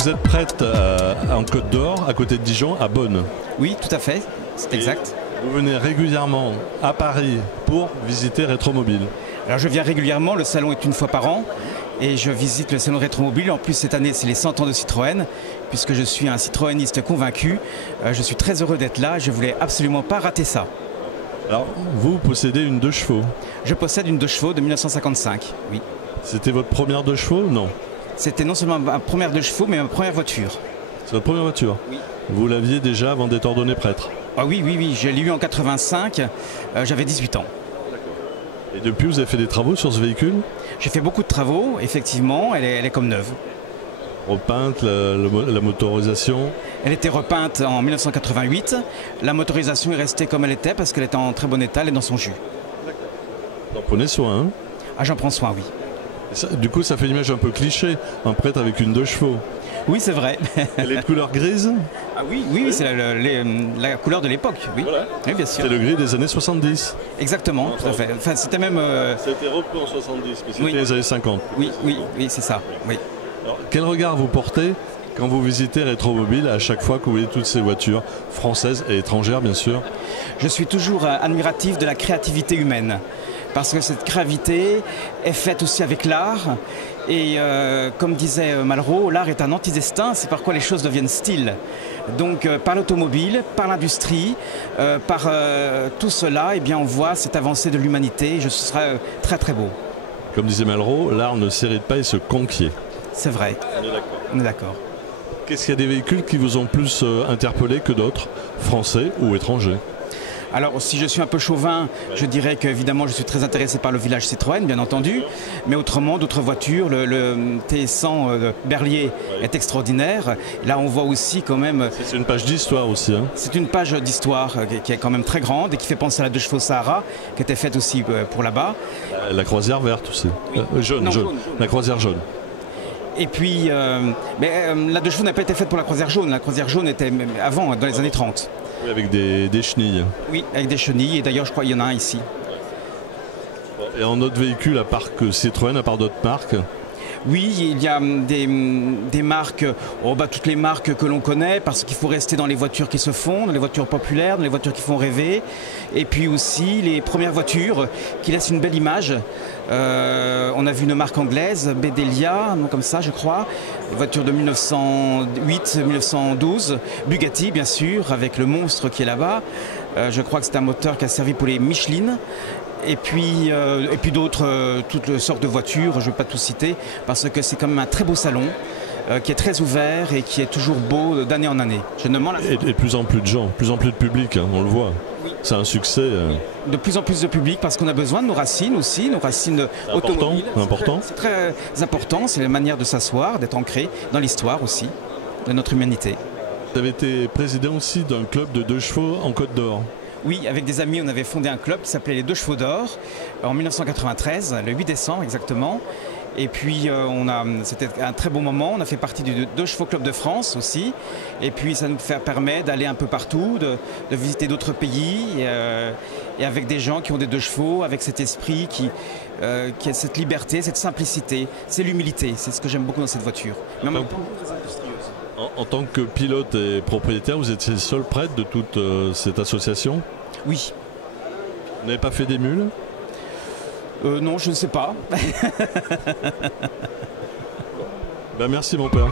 vous êtes prêtre en Côte d'Or, à côté de Dijon, à Beaune. Oui, tout à fait, c'est exact. Vous venez régulièrement à Paris pour visiter Rétromobile. Alors je viens régulièrement, le salon est une fois par an et je visite le salon Rétromobile. En plus cette année c'est les 100 ans de Citroën, puisque je suis un citroëniste convaincu. Je suis très heureux d'être là, je voulais absolument pas rater ça. Alors vous possédez une 2 chevaux. Je possède une 2 chevaux de 1955, oui. C'était votre première 2 chevaux? Non. C'était non seulement ma première 2 chevaux, mais ma première voiture. C'est votre première voiture? Oui. Vous l'aviez déjà avant d'être ordonné prêtre? Ah oui, oui, oui, je l'ai eu en 85, j'avais 18 ans. Et depuis, vous avez fait des travaux sur ce véhicule? J'ai fait beaucoup de travaux, effectivement, elle est comme neuve. Repeinte, la motorisation? Elle était repeinte en 1988, la motorisation est restée comme elle était parce qu'elle était en très bon état, elle est dans son jus. Vous en prenez soin, hein? Ah, j'en prends soin, oui. Ça, du coup, ça fait une image un peu cliché, un prêtre avec une 2 chevaux. Oui, c'est vrai. Elle est de couleur grise? Ah oui, oui, oui, c'est la couleur de l'époque, oui. Voilà. Oui, bien sûr. C'est le gris des années 70. Exactement, tout à fait. Enfin, c'était même... Ça a été repris en 70, mais c'était Oui. les années 50. Oui, oui, oui, c'est ça, oui. Alors, quel regard vous portez quand vous visitez Rétromobile à chaque fois que vous voyez toutes ces voitures, françaises et étrangères, bien sûr? Je suis toujours admiratif de la créativité humaine, parce que cette créativité est faite aussi avec l'art. Et comme disait Malraux, l'art est un antidestin, c'est par quoi les choses deviennent style. Donc par l'automobile, par l'industrie, par tout cela, eh bien, on voit cette avancée de l'humanité. Ce sera très très beau. Comme disait Malraux, l'art ne s'hérite pas, il se conquiert. C'est vrai. On est d'accord. On est d'accord. Qu'est-ce qu'il y a des véhicules qui vous ont plus interpellé que d'autres, français ou étrangers? Alors, si je suis un peu chauvin, je dirais qu'évidemment, je suis très intéressé par le village Citroën, bien entendu. Mais autrement, d'autres voitures, le TS100 Berlier est extraordinaire. Là, on voit aussi quand même... C'est une page d'histoire aussi, hein? C'est une page d'histoire qui est quand même très grande et qui fait penser à la 2 chevaux Sahara, qui était faite aussi pour là-bas. La croisière verte aussi. Oui. Jaune. La croisière jaune. Et puis, la 2 chevaux n'a pas été faite pour la croisière jaune. La croisière jaune était avant, dans les années 30. Oui, avec des chenilles. Oui, avec des chenilles. Et d'ailleurs, je crois qu'il y en a un ici. Et en autre véhicule, à part que Citroën, à part d'autres marques? Oui, il y a des marques, toutes les marques que l'on connaît, parce qu'il faut rester dans les voitures qui se font, dans les voitures populaires, dans les voitures qui font rêver. Et puis aussi les premières voitures qui laissent une belle image. On a vu une marque anglaise, Bedelia, comme ça je crois, une voiture de 1908-1912, Bugatti bien sûr, avec le monstre qui est là-bas. Je crois que c'est un moteur qui a servi pour les Michelin. Et puis d'autres, toutes sortes de voitures, je ne vais pas tout citer, parce que c'est quand même un très beau salon, qui est très ouvert et qui est toujours beau d'année en année. Je ne m'en lasse pas. Et de plus en plus de gens, de plus en plus de public, hein, on le voit. Oui. C'est un succès. De plus en plus de public, parce qu'on a besoin de nos racines aussi, nos racines automobiles. C'est important. C'est très important, c'est la manière de s'asseoir, d'être ancré dans l'histoire aussi, de notre humanité. Vous avez été président aussi d'un club de 2 chevaux en Côte d'Or. Oui, avec des amis, on avait fondé un club qui s'appelait les 2 chevaux d'or en 1993, le 8 décembre exactement. Et puis c'était un très bon moment, on a fait partie du 2 chevaux club de France aussi. Et puis ça nous permet d'aller un peu partout, de visiter d'autres pays et avec des gens qui ont des 2 chevaux, avec cet esprit qui a cette liberté, cette simplicité, c'est l'humilité, c'est ce que j'aime beaucoup dans cette voiture. Mais en même temps, très industrieuse. En tant que pilote et propriétaire, vous étiez le seul prêtre de toute cette association? Oui. Vous n'avez pas fait d'émule? Non, je ne sais pas. Ben merci mon père.